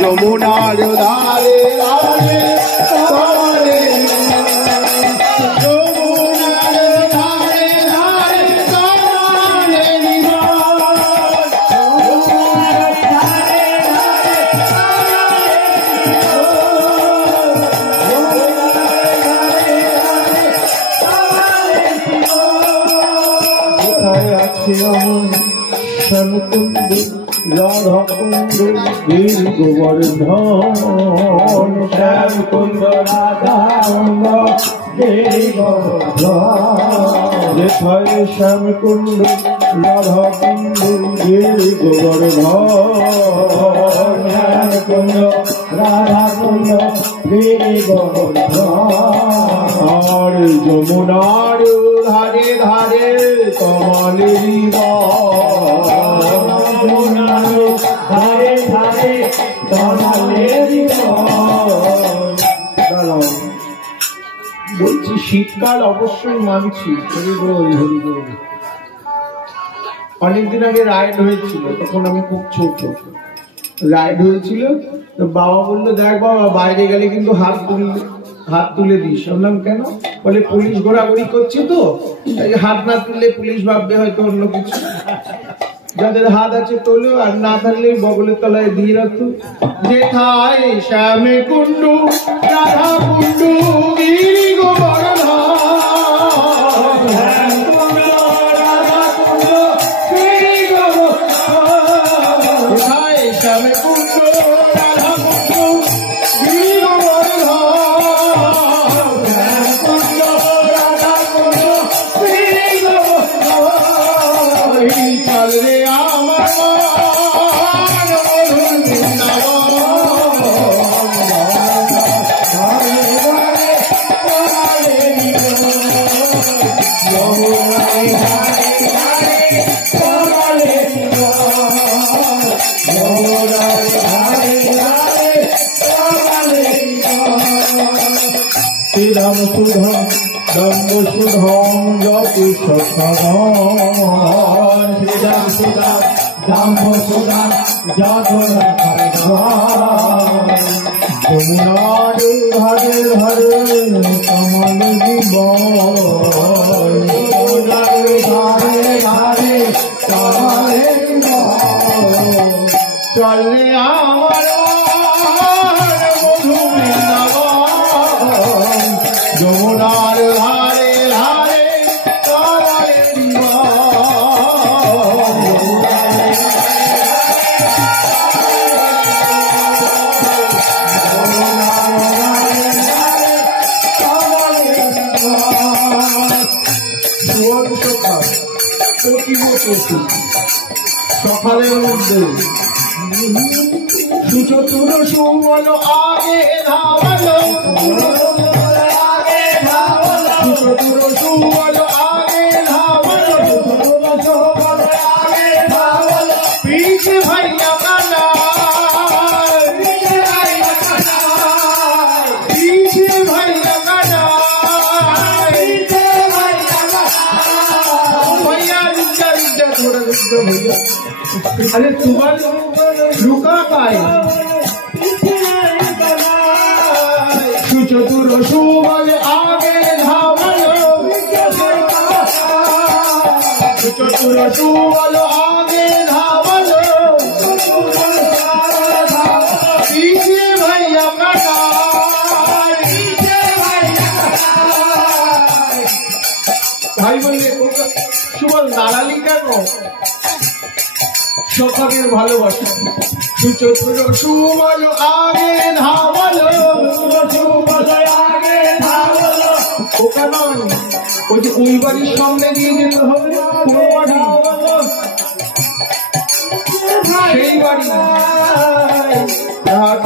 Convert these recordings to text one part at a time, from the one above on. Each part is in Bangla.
যমুনার ধারে শ্যামকুণ্ড রাধাকুণ্ড বীর গোবর্ধন শ্যামকুণ্ড রাধাকুণ্ড বীর গোবর্ধন যেথায় শ্যামকুণ্ড রাধাকুণ্ড বীর গোবর্ধন শ্যামকুণ্ড রাধাকুণ্ড বীর গোবর্ধন আর যমুনার ধারে ধারে কমলেরি ধারে ধারে কমলেরি বলছি শীতকাল অবশ্যই মানছি। অনেকদিন আগে রাইড হয়েছিল, তখন আমি খুব ছোট, রাইড হয়েছিল তো বাবা বললো দেখ বাবা বাইরে গেলে কিন্তু হাত তুলে দিস। বললাম কেন? বলে পুলিশ ঘোরাঘুরি করছে তো হাত না তুললে পুলিশ ভাববে হয়তো অন্য কিছু, যাদের হাত আছে তোলো আর না থাকলে বগলের তলায় দিয়ে রাখতো। যেথায় শ্যামে কুণ্ডু রাধা কুণ্ডু গিরি গোবর্ধন শ্যামে কুণ্ডু রাধা কুণ্ডু গিরি গোবর্ধন চল রে আমার শ্রীরাম সুধম দম্ব সুধম যতু সখগণ শ্রীরাম সুধম দম্ব সুধম যতু যমুনার ধারে ধারে কমল জীবন ধারে ধারে কমল জীবন চলে আমার মধু বৃন্দাবন যমুনার ধারে ধারে কমল সকালের মধ্যে সুচতুর সুবল আগে ধাওয়ালো সুচতুর সুবল আগে ধাওয়ালো পিছে ভাইয়া কানা পিছে ভাইয়া কানা भैया रुक जा थोड़ा रुक जाओ भैया। अरे तुम्हार रुका पाए सुचतुर सुबल आगे धावलो सुचतुर सुबल आगे धावलो पीछे भैया कटा भाई बोले সুবল দাঁড়ালি কেন? সকালের ভালোবাসা সুচতুর সুবল আগে ধাওয়ালো সুবল আগে ধাওয়ালো ওকা নয়, ওই যে ওই বাড়ির সামনে দিয়ে যেতে হবে সেই বাড়ি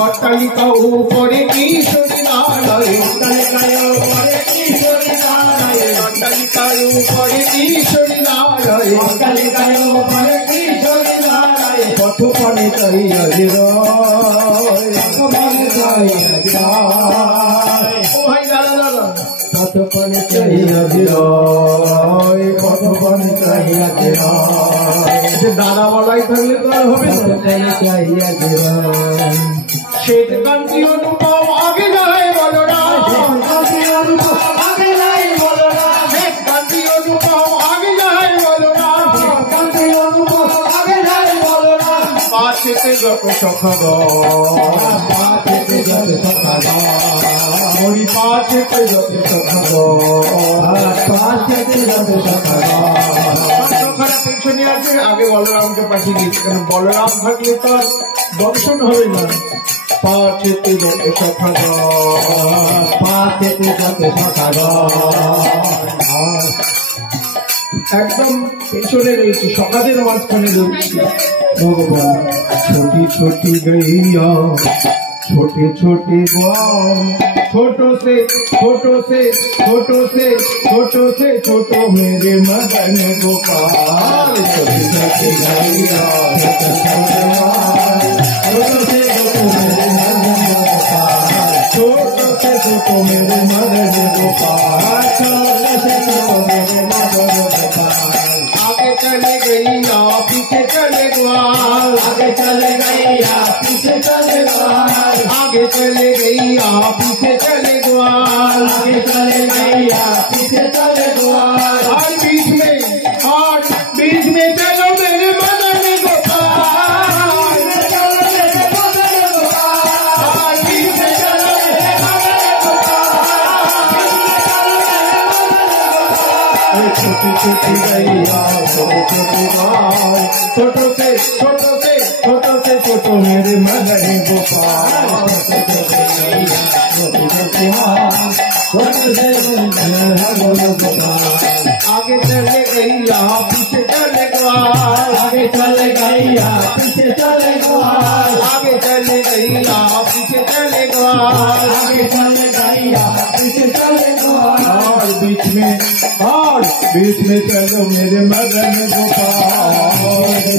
অট্টালিকা উপরে কিশোরী নারায় অট্টালিকার উপরে কিশোরী নারায় পথ পানে চাই ভাই দাদা দাদা কতক্ষণ চাহিয়া বিরয়, কতক্ষণ চাহিয়া বিরয়, দাদা বলাই থাকলে তো আর হবে না। কতক্ষণ চাহিয়া বিরয়, শ্বেত কান্তি অনুপম আগে যায় বলো না, কান্তি অনুপম আগে নাই বলো না, শ্বেত কান্তি অনুপম আগে যায় বলো না, কান্তি অনুপম আগে নাই বলো না, পাশেতে যত সখাগণ, পাশেতে যত সখাগণ, হরি পাশেতে যত সখাগণ, পাশেতে যত সখাগণ, সখারা পেছনে আছে, আগে বলরামকে পাঠিয়ে দিয়েছে, কারণ বলরাম থাকলে তো আর দর্শন হবে না। পাশেতে যত সখাগণ, পাশেতে যত সখাগণ, একদম পেছনে রয়েছে, সকালের মাঝখানে রয়েছে ভগবান। ছোটি ছোটি গইয়া छोटे छोटे गाँव, छोटो से छोटो से छोटो से छोटो से छोटो मेरे मदन गोपाल। छोटे छोटे गैया छोटे छोटे छोटो से छोटो मेरे मदन गोपाल, छोटो से छोटो मेरे मदन गोपाल, छोटे से छोटो मेरे मदन गोपाल। आगे चले गैया पीछे चले ग्वाल, आगे चले गैया पीछे चले ग्वाल, आगे चले गैया पीछे चले ग्वाल, आगे चले गैया पीछे चले ग्वाल, और बीच में चलो मेरे मदन गोपाल, और बीच में चलो मेरे मदन गोपाल, छोटी छोटी गैया छोटे छोटे गाँव, छोटो से छोटो से छोटो से छोटो मेरे मदन गोपाल। छोटे छोटे गैया छोटे छोटे छोटे से मदन गोपाल, आगे चले गैया पीछे चले ग्वाल, आगे चले गैया पीछे चले ग्वाल, आगे चले गैया पीछे चले ग्वाल, आगे चले गैया पीछे चले ग्वाल, और बीच में चलो मेरे मदन गोपाल,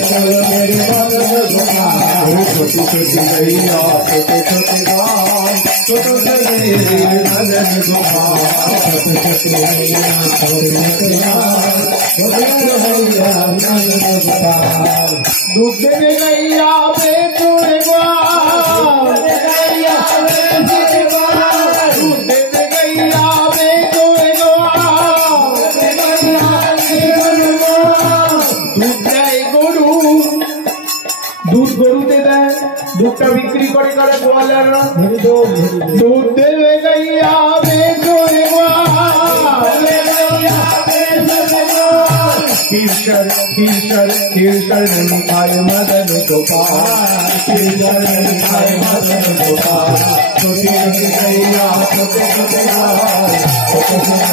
चलो मेरे मदन गोपाल, छोटी छोटी गैया छोटे छोटे गाँव, छोटो से मेरे मदन गोपाल, छोटे छोटे गैया छोटे छोटे छोटे गैया मदन गोपाल, दूध देवे गैया बेचोरे ग्वाल, गैया बेचोरे ग्वाल, दूध देवे गैया बेचोरे ग्वाल, দুধ দেয় গরু, দুধ গরুতে দেয়, দুধটা বিক্রি করে করে গোয়ালেরা, দুধ দেবে গইয়া বেচোরে कीर्षण कीर्षण कीर्षण निकाय मदन गोपाल, कीर्षण निकाय मदन गोपाल, छोटी छोटी गैया छोटे छोटे गाल, छोटे छोटे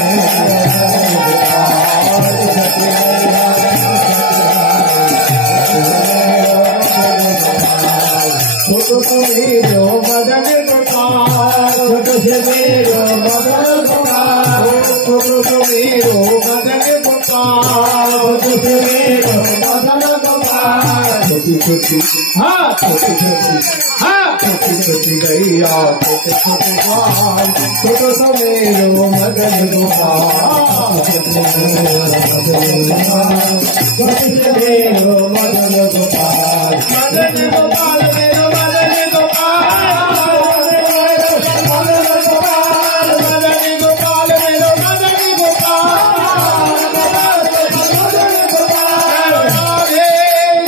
छोटो से मेरो मदन गोपाल, छोटो से मेरो मदन गोपाल, छोटो से मेरो मदन गोपाल, छोटो से मेरो मदन गोपाल, छोटी छोटी हाँ छोटी छोटी हाँ छोटी छोटी गैया छोटे छोटे गाल, छोटो से मेरो मदन गोपाल, छोटे से मेरो मदन गोपाल, मदन गोपाल मेरो मदन गोपाल, मदन गोपाल मदन गोपाल मेरो मदन गोपाल, राधे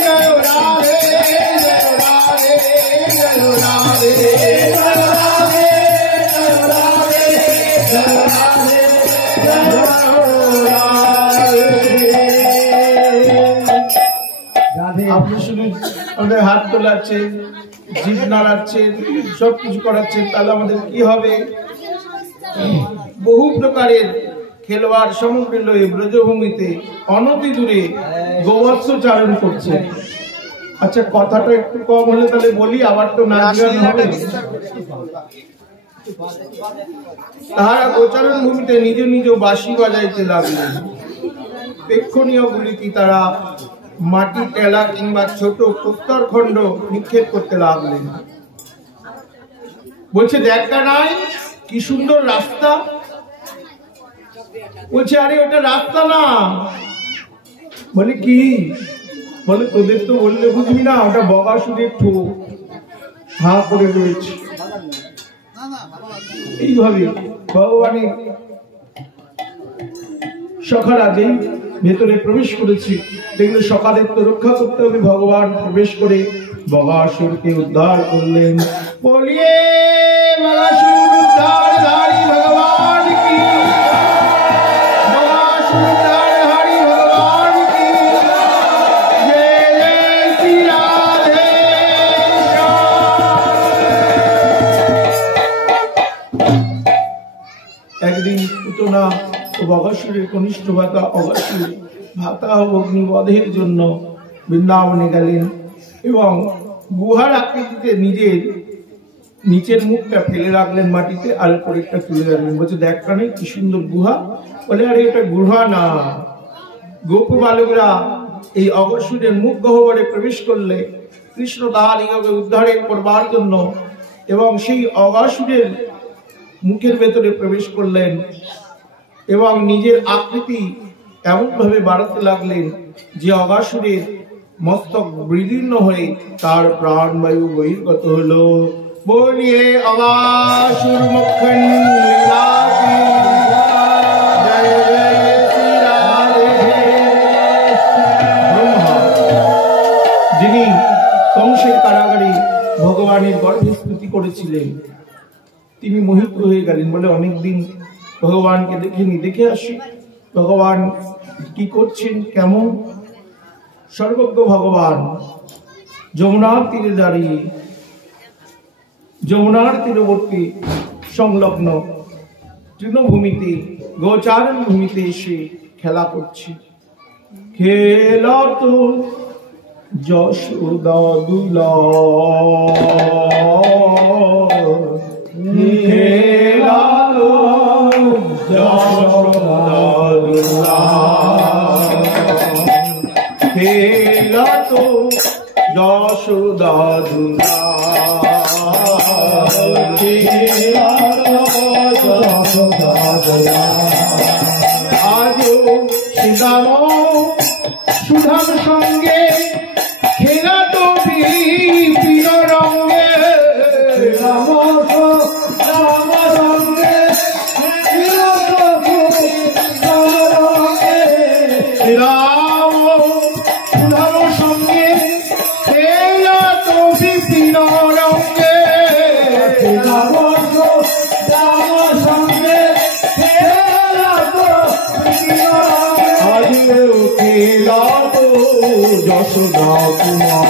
जय राधे जय राधे जय राधे আপনি শুধু আমাদের হাত তোলাচ্ছেন, জিভ নাড়াচ্ছেন, সবকিছু করাচ্ছেন, তাহলে আমাদের কি হবে? বহু প্রকারের খেলোয়াড় সামগ্রী লয়ে ব্রজভূমিতে অনতি দূরে গোবৎস চারণ করছে। আচ্ছা, কথাটা একটু কম হলে তাহলে বলি, আবার তো নাচ গান হবে। তাহারা গোচারণ ভূমিতে নিজ নিজ বাঁশি বাজাইতে লাগলেন। প্রেক্ষণীয় গুলিটি তারা মাটি টেলা কিংবা ছোট প্রস্তরখণ্ড নিক্ষেপ করতে লাগলেন। বলছে দেখা নাই কি সুন্দর রাস্তা। বলছে আরে ওটা রাস্তা না। বলে কি? বলে তোদের তো বললে বুঝবি না, ওটা বগাসুরের ঠোঁট, হা করে রয়েছে। এইভাবে ভগবানের সখারা যেই ভেতরে প্রবেশ করেছে, দেখলে সকালের তো রক্ষা করতে হবে। ভগবান প্রবেশ করে বগাসুরকে উদ্ধার করলেন। বলিয়ে বগাসুর উদ্ধারধারী ভগবান কি, বগাসুর উদ্ধারধারী ভগবান কি, জয় জয় শ্রী রাধে শ্যাম। একদিন পুতনা ও বগাসুরের কনিষ্ঠ ভাতা অগাসুর ভাতা ও অগ্নিবধের জন্য বৃন্দাবনে গেলেন এবং গুহার আকৃতিতে নিজের নিচের মুখটা ফেলে রাখলেন মাটিতে, আর উপরেরটা তুলে রাখলেন। বলছে দেখ কানে কি সুন্দর গুহা। বলে আরে এটা গুহা না, গোপ বালকরা এই অগাসুরের মুখ গহ্বরে প্রবেশ করলে কৃষ্ণ তাহার ইহকে উদ্ধারে করবার জন্য এবং সেই অগাসুরের মুখের ভেতরে প্রবেশ করলেন এবং নিজের আকৃতি এমন ভাবে বাড়াতে লাগলেন যে অগাসুরের মস্তক বিদীর্ণ হয়ে তার প্রাণবায়ু বহির্গত হলো। বলিয়ে অগাসুর মুখন লীলা কি, জয় জয় শ্রী রাধে। ব্রহ্মা যিনি কংসের কারাগারে ভগবানের গর্ভে স্তুতি করেছিলেন, তিনি মোহিত হয়ে গেলেন। বলে অনেকদিন ভগবানকে দেখিনি, দেখে আসি ভগবান কি করছেন, কেমন। সর্বজ্ঞ ভগবান যমুনার তীরে দাঁড়িয়ে, যমুনার তীরবর্তী সংলগ্ন তৃণভূমিতে, গোচারণ ভূমিতে এসে খেলা করছে। খেলা তো যশোদা দুলা, খেলা তো যশোদা দুলা, খেলা তো যশোদা দুলা, খেলা তো যশোদা দুলা। আজো শ্রীরাম সুধাম সঙ্গে খেলা তো প্রিয় রঙ্গে, রাম রাম সঙ্গে খেলা তো রঙ্গে, রাম সুধাম সঙ্গে খেলা তো প্রিয় রঙ্গে, রাম রাম সঙ্গে খেলা তো প্রিয় রঙ্গে। আজো খেলা তো যশোদা কুমার,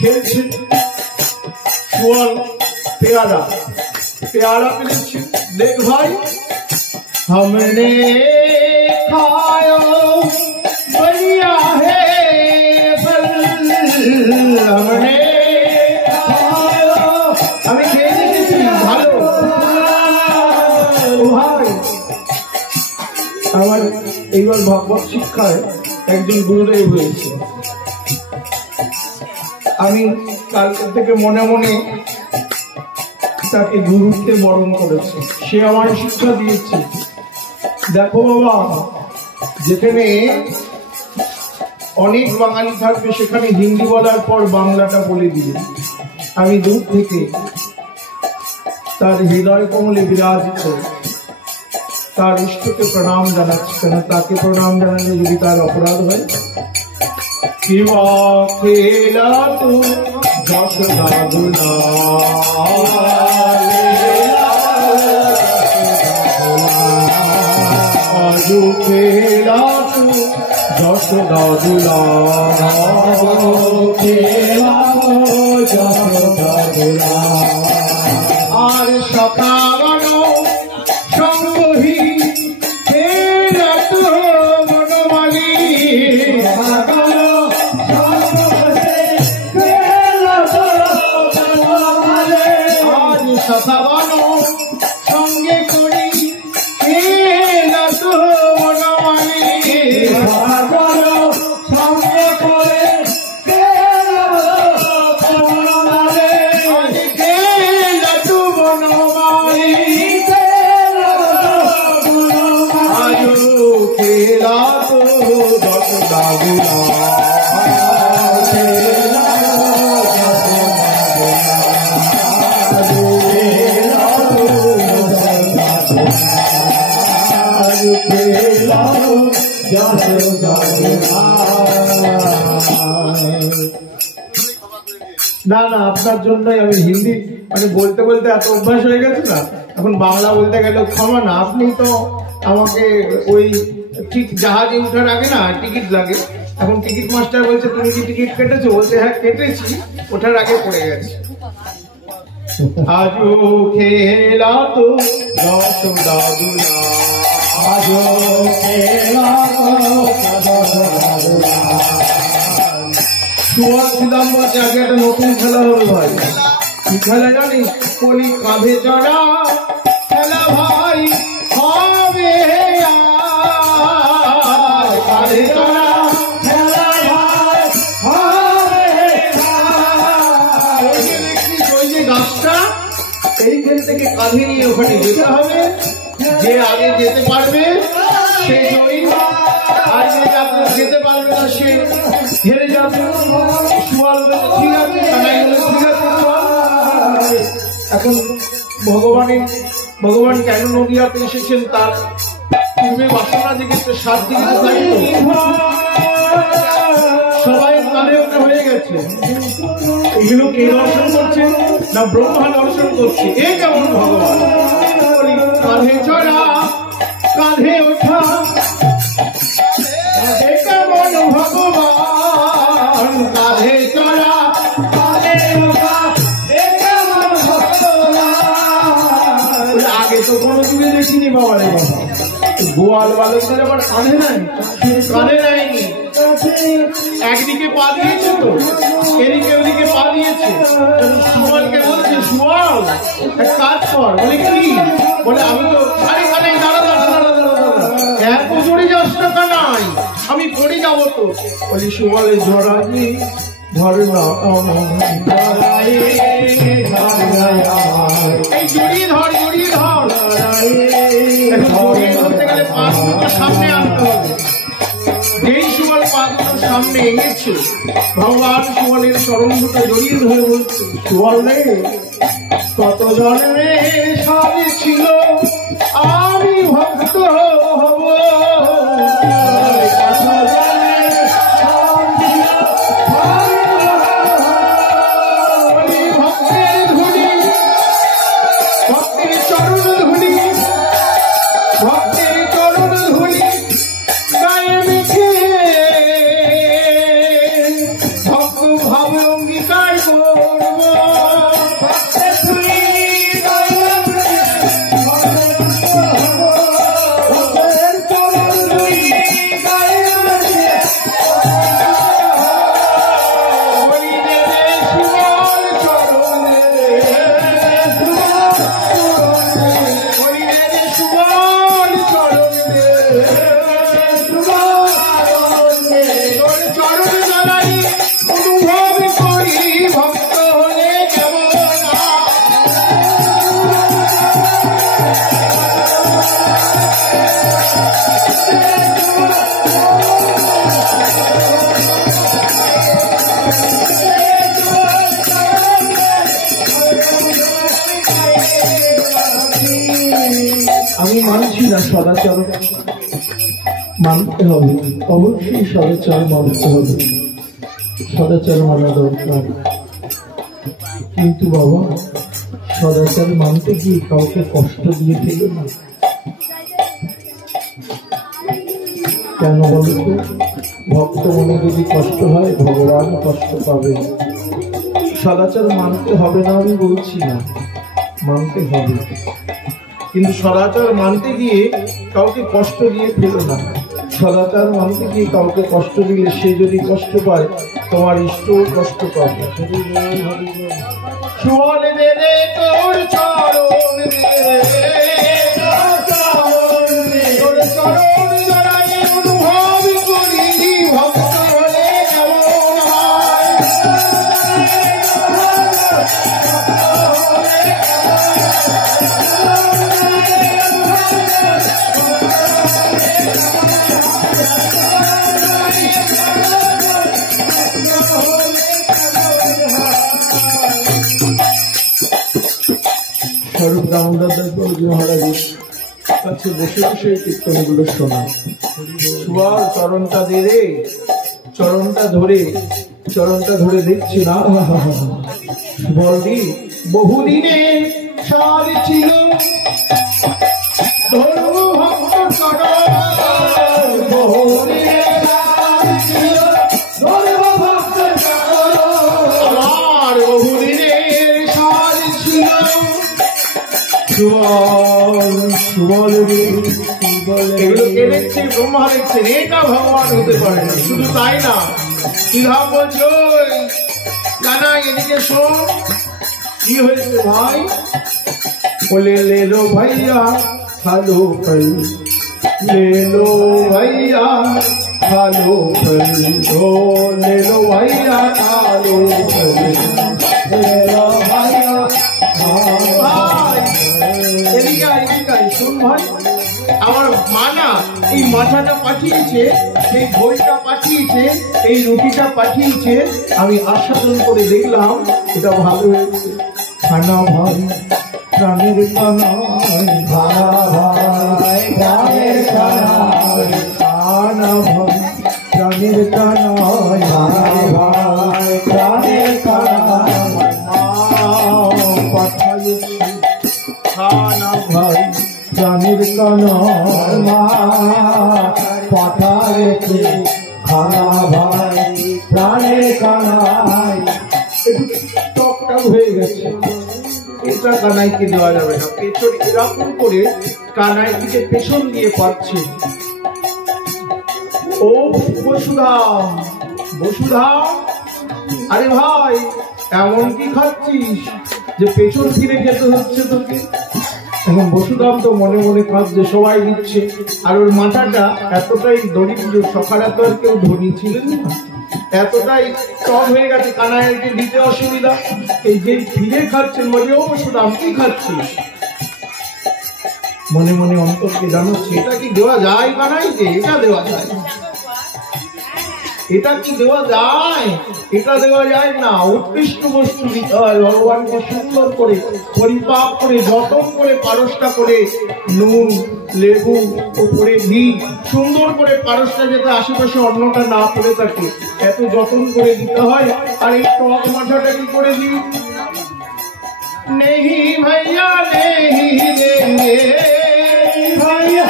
খেলছে সোয়াল পেয়ারা, পেয়ারা পেয়েছে। দেখ ভাই हमने खायो बढ़िया है फल, हमने खायो, আমি খেয়ে দেখেছি ভালো। ভাই আমার এইবার ভগবত শিক্ষায় একজন গুরুদেব হয়েছে। আমি কালকে থেকে মনে মনে তাকে গুরুত্বে বরণ করেছি। সে আমার শিক্ষা দিয়েছে, দেখো বাবা, যেখানে অনেক বাঙালি থাকবে সেখানে হিন্দি বলার পর বাংলাটা বলে দিবে। আমি দূর থেকে তার হৃদয় কমলে বিরাজিত তার ইষ্টকে প্রণাম জানাচ্ছি। কেন তাকে প্রণাম জানালে যদি তার অপরাধ হয়। শিবা খেলা তো যশোদা দুলা, আজু খেলা তো যশোদা দুলা, খেলা তো যশোদা দুলা। আর সকালো সঙ্গহী খেলা তো বনমালী, সকালো সঙ্গহী খেলা তো বনমালী। আজ সকালো সঙ্গে করি না না, আপনার জন্যই আমি হিন্দি মানে বলতে বলতে এত অভ্যাস হয়ে গেছে না, এখন বাংলা বলতে গেলে ক্ষমা না। আপনি তো আমাকে ওই ঠিক জাহাজে উঠার আগে না টিকিট লাগে, এখন টিকিট মাস্টার বলছে তুমি কি টিকিট কেটেছো? বলছে হ্যাঁ কেটেছি, ওঠার আগে পড়ে গেছে। আজো খেলা তো যশোদা দুলা, আজো খেলা সুয়াছিলাম বলছে আগে একটা নতুন খেলা হবে ভাই। কি খেলা জানিস? কলি কাঁধে চড়া খেলা ভাই হবে, কাঁধে চড়া খেলা ভাই হবে। ওই যে গাছটা এইখান থেকে কাঁধে নিয়ে ওখানে যেতে হবে, যে আগে যেতে পারবে সে জয়ী, আর যে আপনার যেতে পারবে না সে হেরে যাবে। সুয়াল বলে ঠিক আছে, কানাই বলে ঠিক আছে চল। এখন ভগবান কেন নদিয়াতে এসেছেন তার পূর্বে বাসনা জেগেছে 7 দিন সবাই কানে ওটা হয়ে গেছে। এগুলো কে দর্শন করছে? না ব্রহ্মা দর্শন করছে। এ কেমন ভগবান? কাঁধে চড়া কাঁধে ওঠা, এ কেমন ভগবান? কাঁধে চড়া কাঁধে ওঠা, এ কেমন ভগবান? আগে তো কোনো যুগে দেখিনি বাবা রে বাবা। গোয়াল বালকদের আবার কাঁধে নাই, কাঁধে নাইনি, একদিকে পা দিয়েছে তো, এদিকে ওদিকে পা দিয়েছে। সুয়ালকে বলছে সুয়াল এক কাজ কর। বলে কি? বলে আমি তো আরে কানে দাঁড়া দাঁড়া দাঁড়া দাঁড়া এত জোরে যাস না কানাই, আমি পড়ে যাবো তো। বলি সুয়ালের ঝড়ানি ধরে না, এই জড়িয়ে ধর জড়িয়ে ধর। জড়িয়ে ধরতে গেলে পা দুটো সামনে আনতে হবে। যেই সুয়াল পা দুটো সামনে এনেছে, ভগবান সুয়ালের চরণ দুটো জড়িয়ে ধরে বলছে সুয়াল রে কত জন্মে সাজে ছিল আমি ভক্ত হব, ভক্তের ধুলি, ভক্তের চরণ ধুলি, ভক্তের চরণ ধুলি গায়ে মেখে ভক্ত ভাব অঙ্গীকার করব। আমি মানছি না সদাচার মানতে হবে, অবশ্যই সদাচার মানতে হবে, সদাচার মানা দরকার। কিন্তু বাবা সদাচার মানতে গিয়ে কাউকে কষ্ট দিয়ে দিল না কেন বলতো? ভক্ত মনে যদি কষ্ট হয় ভগবান কষ্ট পাবে। সদাচার মানতে হবে না আমি বলছি না, মানতে হবে, কিন্তু সদাচার মানতে গিয়ে কাউকে কষ্ট দিয়ে ফেলো না। সদাচার মানতে গিয়ে কাউকে কষ্ট দিলে সে যদি কষ্ট পায় তোমার ইষ্টও কষ্ট পাবে। সুয়াল দে দে তোর চরণ দে, তোর চরণ জড়াই অনুভব করি ভক্ত হলে কেমন হয়। স্বরূপ দামোদর দাস বাবুজি মহারাজ কাছে বসে বসে এই কীর্তনগুলো শোনা। সুয়ার চরণটা দে রে, চরণটা ধরে দেখছি না বলদি বহুদিনে সার ছিল ধরু ভক্ত বহুদিনে আমার বহুদিনের সার ছিল এগুলো কে দেখছে? ব্রহ্মা দেখছেন। এটা ভগবান হতে পারে না। শুধু তাই না, কিভাব বলছো কানা এদিকে শোন কি হয়েছে ভাই। বলে ले लो भैया खालो फल, ले लो भैया खालो फल, ओ ले लो भैया खालो फल, ले लो भैया আমার মানা এই মাথাটা পাঠিয়েছে, এই ঘড়িটা পাঠিয়েছে, এই রুটিটা পাঠিয়েছে, আমি আস্বাদন করে দেখলাম এটা ভালো হয়েছে। খানা ভাই প্রাণের কানাই, খানা ভাই প্রাণের কানাই, খানা ভাই প্রাণের কানাই, খানা ভাই প্রাণের কানাই, পাঠাইছে খানা ভাই প্রাণের কানাই, মা পাঠাইছে খানা ভাই প্রাণের কানাই। একটু টকটা হয়ে গেছে, এটা কানাইকে দেওয়া যাবে না। পেছন এরকম করে কানাই দিকে পেছন দিয়ে পাচ্ছে। ও বসুধাম, বসুধাম, আরে ভাই এমন কি খাচ্ছিস যে পেছন ফিরে খেতে হচ্ছে তোকে? এখন বসুধাম তো মনে মনে কাঁদছে, সবাই দিচ্ছে, আর ওর মাথাটা এতটাই দরিদ্র, সকালে তো আর কেউ ধনী ছিলেন না, এতটাই টক হয়ে গেছে কানাইকে দিতে অসুবিধা। এই যে ফিরে খাচ্ছেন বলে ও বসুধাম কি খাচ্ছিস? মনে মনে অন্তরকে জানাচ্ছে এটা কি দেওয়া যায় কানাইকে? এটা দেওয়া যায়, এটা কি দেওয়া যায়? এটা দেওয়া যায় না। উৎকৃষ্ট বস্তু দিতে হয় ভগবানকে, সুন্দর করে পরিপাক করে যতন করে পারসটা করে নুন লেবু উপরে ঘি সুন্দর করে পারসটা যাতে আশেপাশে অন্যটা না পড়ে থাকে এত যতন করে দিতে হয়। আর এই টক মাথাটা কি করে দিই? নেহি ভাইয়া নেহি দেঙ্গে ভাইয়া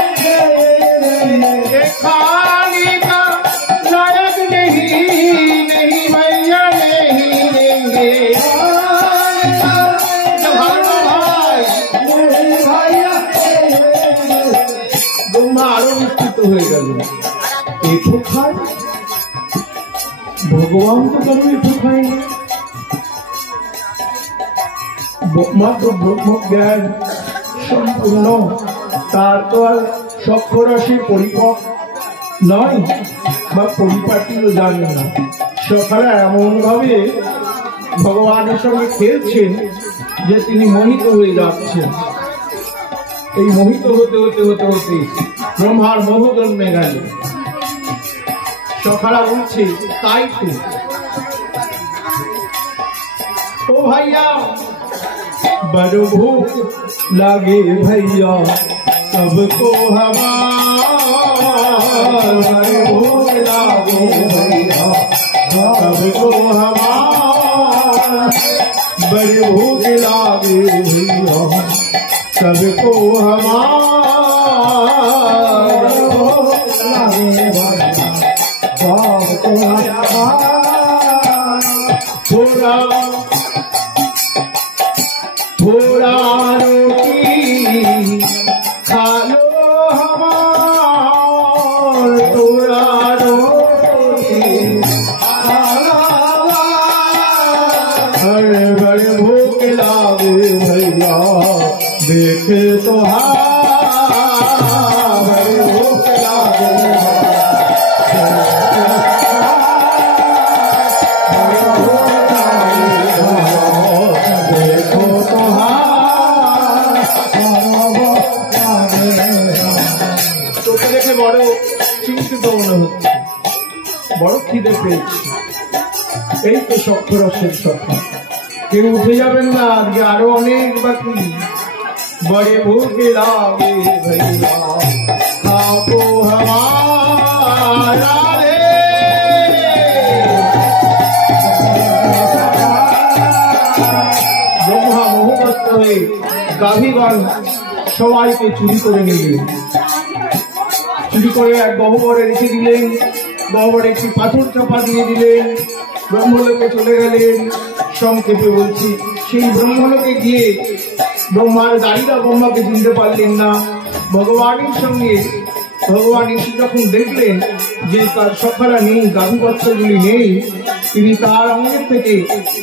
খালি কা লায়ক নেহি, নেহি ভাইয়া নেহি দেঙ্গে। ব্রহ্মা আরো বিস্তৃত হয়ে গেল। একটু খায় ভগবান তো কেন একটু খায় না? মাত্র ব্রহ্ম জ্ঞান সম্পূর্ণ, তার তো আর সক্ষরাশি পরিপক্ক নয় বা পরিপাটিও জানে না। সকালে এমন ভাবে ভগবানের সঙ্গে খেলছেন যে তিনি মোহিত হয়ে যাচ্ছেন। এই মোহিত হতে হতে হতে হতে ব্রহ্মার মোহ জন্মে গেল। সকালা বলছে তাই তো ओ भैया बड़ भूख लगे भैया सबको हमार, भूख लगे भैया सबको हमार, बड़ भूख लगे भैया सबको हमार, लगे भैया सबको हमार। थोड़ा थोड़ा रोटी खा लो हमार, थोड़ा रोटी खा लो हमार, बड़े भूख लागे भैया देख तो बड़े भूख लागे বড় চিন্তিত মনে হচ্ছে, বড় খিদে পেয়েছি। এই তো সক্ষরসের সখা, কেউ উঠে যাবেন না, আজকে আরো অনেক বাকি। बड़े भूख लागे भैया खाओ हमारा रे। ब्रह्मा मोहग्रस्त হয়ে গাভীগণ সবাইকে চুরি করে নিলেন। চুরি করে এক গহ্বরে রেখে দিলেন। গহ্বরে একটি পাথর চাপা দিয়ে দিলেন। ব্রহ্মলোকে চলে গেলেন। সংক্ষেপে বলছি, সেই ব্রহ্মলোকে গিয়ে ব্রহ্মার দাঁড়িরা ব্রহ্মাকে চিনতে পারলেন না। ভগবানের সঙ্গে ভগবান এসে যখন দেখলেন যে তার সখারা নেই, গাভী বাচ্চাগুলি নেই, তিনি তার অঙ্গের থেকে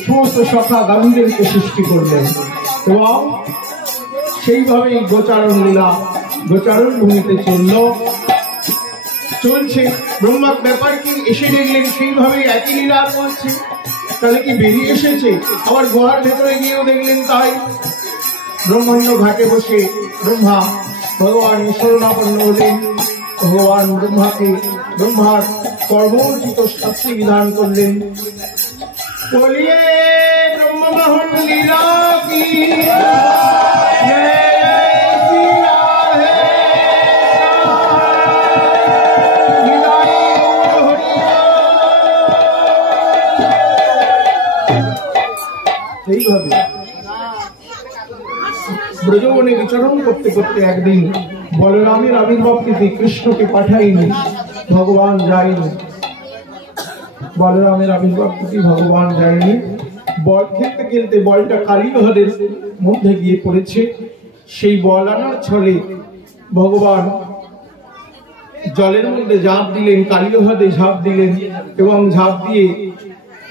সমস্ত সখা গাভীদেরকে সৃষ্টি করলেন এবং সেইভাবেই গোচারণ লীলা গোচারণ ভূমিতে চলছে। ব্রহ্মার ব্যাপার কি এসে দেখলেন সেইভাবে একই লীলা চলছে। তাহলে কি বেরিয়ে এসেছে? আবার গুহার ভেতরে গিয়েও দেখলেন তাই। ব্রহ্মাণ্ড ঘাটে বসে ব্রহ্মা ভগবান শরণাপন্ন হলেন। ভগবান ব্রহ্মার কর্মোচিত শাস্তি বিধান করলেন। বলিয়ে ব্রহ্মমোহন লীলা কি এইভাবে ব্রজবনে বিচরণ করতে করতে একদিন বলরামের আবির্ভাব থেকে কৃষ্ণকে পাঠাইনি, ভগবান যায়নি। বলরামের আবির্ভাব থেকে ভগবান যায়নি। বল খেলতে খেলতে বলটা কালীহ্রদের মধ্যে গিয়ে পড়েছে। সেই বল আনার ছলে ভগবান জলের মধ্যে ঝাঁপ দিলেন, কালীহ্রদে ঝাঁপ দিলেন এবং ঝাঁপ দিয়ে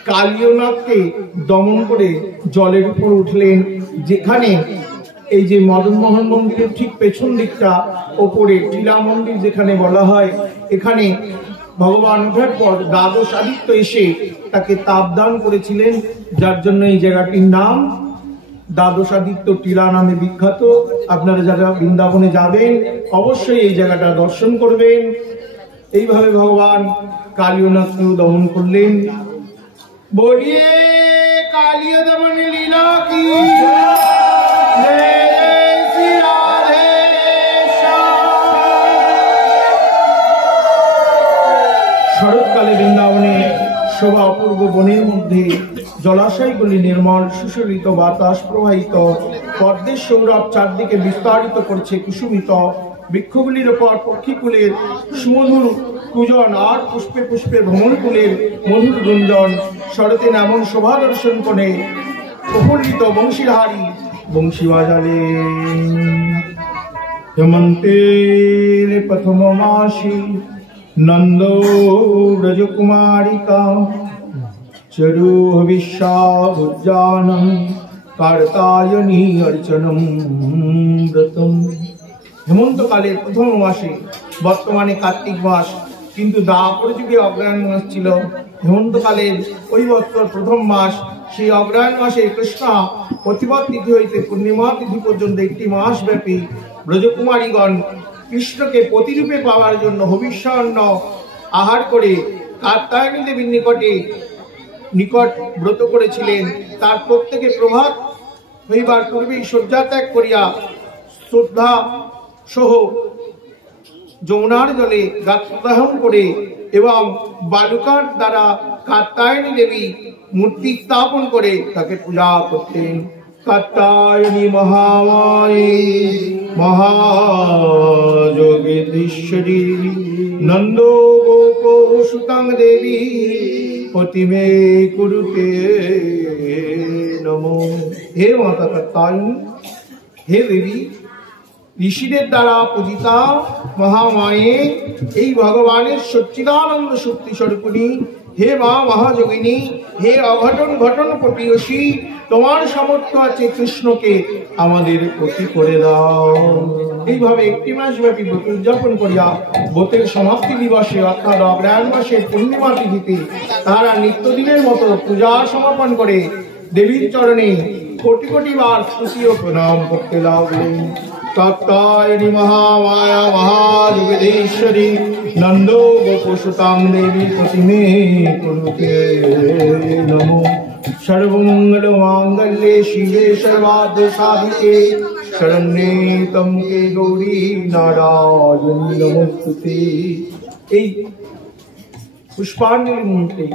কালীনাথকে দমন করে জলের উপর উঠলেন। যেখানে এই যে মদন মোহন মন্দিরের ঠিক পেছন দিকটা ওপরে টিলা মন্দির যেখানে বলা হয়, এখানে ভগবান ওঠার পর দ্বাদশ আদিত্য এসে তাকে তাপদান করেছিলেন, যার জন্য এই জায়গাটির নাম দ্বাদশ আদিত্য টিলা নামে বিখ্যাত। আপনারা যারা বৃন্দাবনে যাবেন অবশ্যই এই জায়গাটা দর্শন করবেন। এইভাবে ভগবান কালীনাথকেও দমন করলেন। बोलिए कालिय दमन लीला की শরৎকালে বৃন্দাবনে শোভা অপূর্ব বনের মধ্যে জলাশয়গুলি নির্মল, সুশোভিত, বাতাস প্রবাহিত, পদ্মের সৌরভ চারদিকে বিস্তারিত করছে কুসুমিত। বৃক্ষগুলির ওপর পক্ষীকুলের সুমধুর পূজন আর পুষ্পে পুষ্পে ভ্রমণকুলের মধুর গুঞ্জন। শরতে এমন শোভা দর্শন করে প্রফুল্লিত বংশীধারী বংশী বাজালে। হেমন্তের প্রথম মাসি নন্দ ব্রজকুমারিকা চরুহ বিশ্বাবুজ্জানম কার্তায়নী অর্চনম ব্রতম। হেমন্তকালের প্রথম মাসে, বর্তমানে কার্তিক মাস, কিন্তু দ্বাপর যুগে অগ্রহায়ণ মাস ছিল। হেমন্তকালের ওই বছর প্রথম মাস, সেই অগ্রহায়ণ মাসে কৃষ্ণ প্রতিপদ তিথি হইতে পূর্ণিমা তিথি পর্যন্ত একটি মাস ব্যাপী ব্রজকুমারীগণ কৃষ্ণকে প্রতিরূপে পাওয়ার জন্য হবিষ্যান্ন আহার করে কাত্যায়নী দেবীর নিকট ব্রত করেছিলেন। তার প্রত্যেকে প্রভাত হইবার পূর্বেই শয্যা ত্যাগ করিয়া শ্রদ্ধা সহ যমুনার জলে গাত্রদাহন করে এবং বালুকার দ্বারা কাত্যায়নী দেবী মূর্তি স্থাপন করে তাকে পূজা করতেন। কাত্যায়নী মহামায়ী মহাযোগেশ্বরী নন্দ গোপ সুতাং দেবী পতিমে কুরুতে নমো। হে মাতা কাত্যায়নী, হে দেবী, ঋষিদের দ্বারা পূজিতা মহামায়ে, এই ভগবানের সচ্চিদানন্দ শক্তি স্বরূপিণী, হে মা মহাযোগিনী, হে অঘটন ঘটন পটিয়সী, তোমার সামর্থ্য আছে কৃষ্ণকে আমাদের পতি করে দাও। এইভাবে একটি মাস ব্যাপী ব্রত উদযাপন করিয়া ব্রতের সমাপ্তি দিবসে অর্থাৎ অগ্রহায়ণ মাসের পূর্ণিমা তিথিতে তারা নিত্যদিনের মতো পূজা সমাপন করে দেবীর চরণে কোটি কোটি বার স্তুতি ও প্রণাম করতে লাগলেন। কাত্যায়নী মহামায়া মহাযোগেশ্বরী নন্দ গোপসুতাং দেবী প্রতিমে কুরুতে নমো। সর্বমঙ্গল মাঙ্গল্যে শিবে সর্বার্থ সাধিকে শরণ্যে তমকে গৌরী নারায়ণী নমস্তুতে। এই পুষ্পাঞ্জলি মুহূর্তে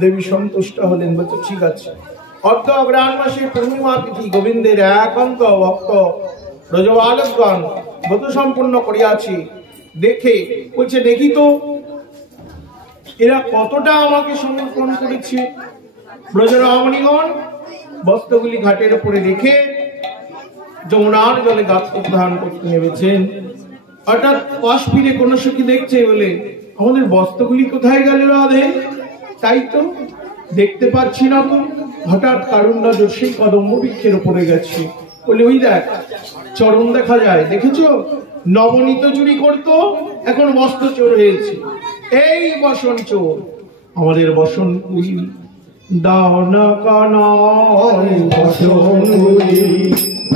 দেবী সন্তুষ্ট হলেন, বলছে ঠিক আছে। অর্থ অগ্রহায়ণ মাসের পূর্ণিমা তিথি গোবিন্দের একান্ত ভক্ত ব্রজবালকগণ ব্রত সম্পন্ন করিয়াছি দেখে বলছে দেখি তো এরা কতটা আমাকে সমর্পণ করেছে। ব্রজরমণীগণ বস্ত্রগুলি ঘাটের উপরে রেখে যমুনার জলে গাছ ধারণ করতে নেমেছেন। হঠাৎ পাশ ফিরে কোন সখী দেখছে বলে আমাদের বস্ত্রগুলি কোথায় গেল রাধে? তাই তো দেখতে পাচ্ছি না তো। হঠাৎ কারুণ নজর সেই কদম্ব বৃক্ষের উপরে গেছে, বলে ওই দেখ চরণ দেখা যায়, দেখেছো? নবনীত চুরি করতো, এখন বস্ত্র চোর হয়েছে। এই বসন চোর, আমাদের বসন গুলি দাও না কানাই, বসন গুলি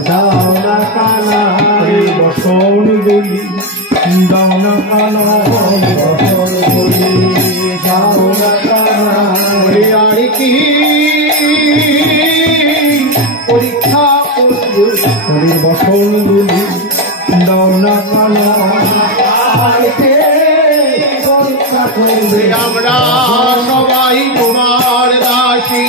দাও না কানাই, বসন গুলি দাও না কানাই, বসন গুলি দাও না কানাই। আর কি পরীক্ষা করবে বসন গুলি দাও না কানাই। আমরা সবাই তোমার দাসী,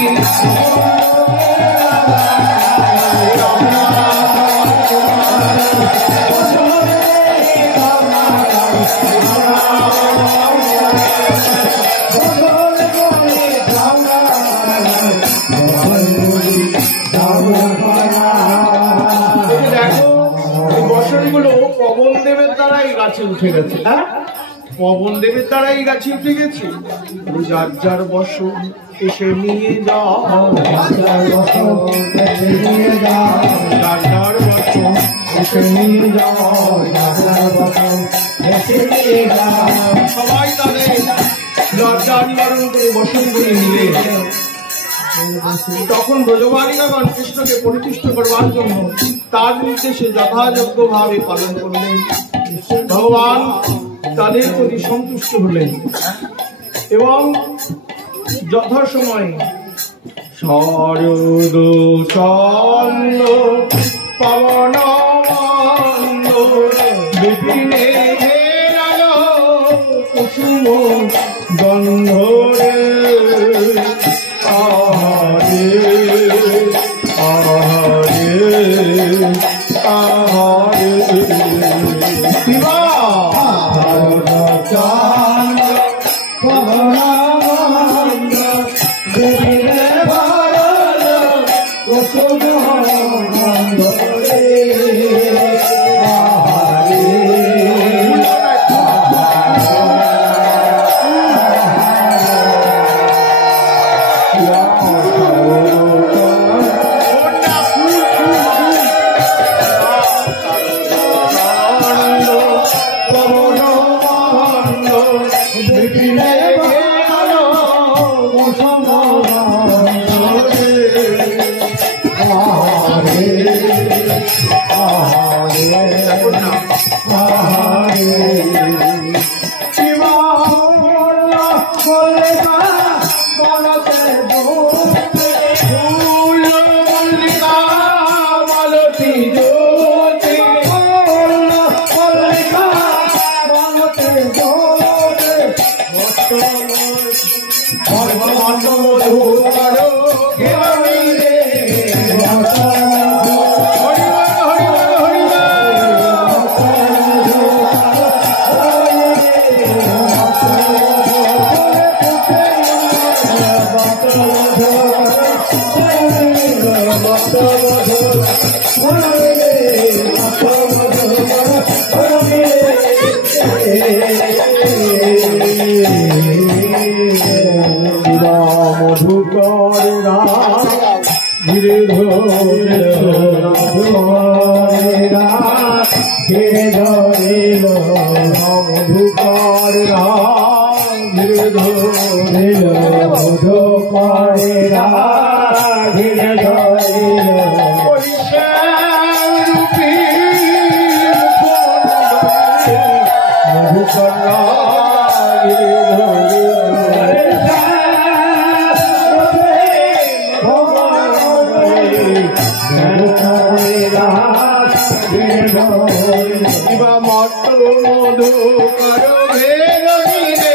দেখো এই বসনগুলো পবন দেবের দ্বারাই গাছে উঠে গেছে। হ্যাঁ, পবন দেবের দ্বারাই গাছে উঠে গেছে। যার যার বসন এসে নিয়ে যাও, যার যার বসন এসে নিয়ে যাও, যার যার বসন এসে নিয়ে যাও, যার যার বসন এসে নিয়ে যাও। সবাই তাদের যার যার নিবারণ করে বসনগুলি নিলে তখন ব্রজবালিকাগণ কৃষ্ণকে পরিতুষ্ট করবার জন্য তার নির্দেশে যথাযোগ্য ভাবে পালন করলেন। ভগবান তাদের প্রতি সন্তুষ্ট হলেন এবং যথাসময়ে শরদ চন্দ্র পবন বিপিনে কুসুম গন্ধরে আরে আরে আরে শিবা ধীরে ধরে ধীরে ধরে মধুকর ধীরে ধরে মধুকর ধীরে ধরে মধুকর মধু করো বেরোনি রে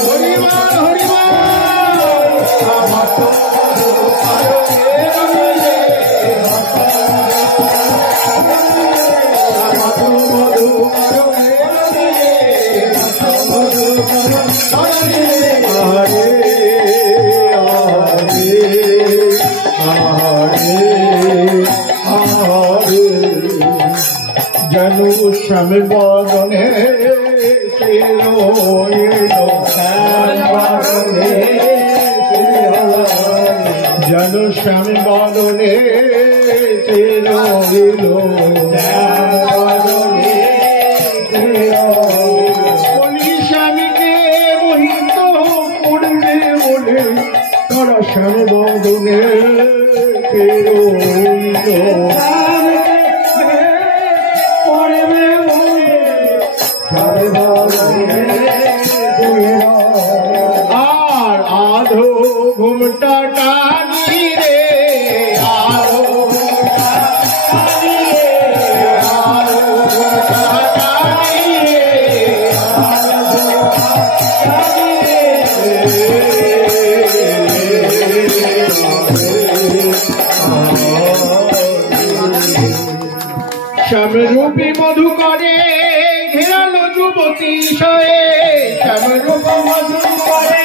হরিমান হরিমান মধু করো বেরোনি রে মধু করো বেরোনি রে মধু করো হরে জনু স্বামী বদনে জনু স্বামী বদনে বলি স্বামীকে মোহিত করবে বলে তারা স্বামী বদনে আর আধো ঘুমটা টানি রে আধো শ্যামরূপী মধু করে ঘেরালো যুবতী শয়ে শ্যামরূপ মধু করে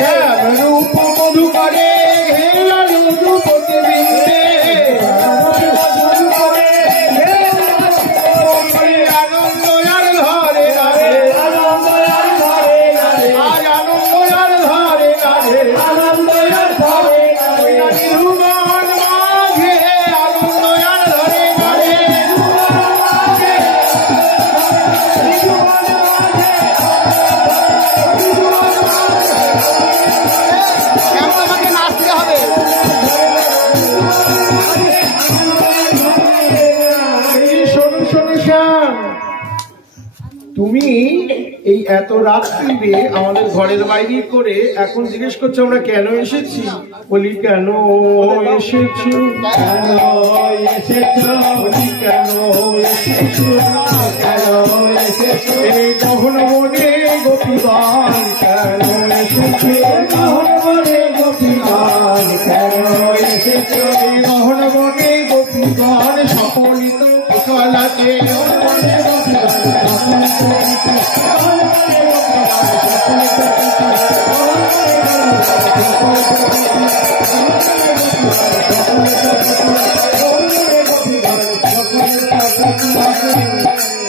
শ্যামরূপ মধু করে ঘেরালো যুবতী বৃন্দে আনন্দ আর ধরে রাধে আনন্দ আর ধরে রাধে আজ আনন্দ আর ধরে রাধে আনন্দ আর ধরে রাধে মাঝে আনন্দ আর ধরে রাধে আমাকে নাচতে হবে শোনো শোনো শ্যাম তুমি এই এত রাত্রিরে আমাদের ঘরের বাইরে করে এখন জিজ্ঞেস করছো আমরা কেন এসেছি বলি কেন এসেছি এই গহন বনে গোপীগণ কেন এসেছি গহন বনে গোপীগণ কেন এসেছি গহন বনে গোপীগণ সকলিত কুশলাতে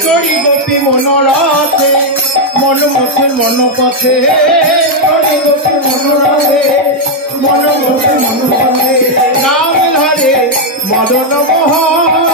চড়ি গোপী মনোরথে মনমথে মনপথে চড়ি গোপী মনোরথে মনমথে মনপথে নাম ধরে মদন মোহন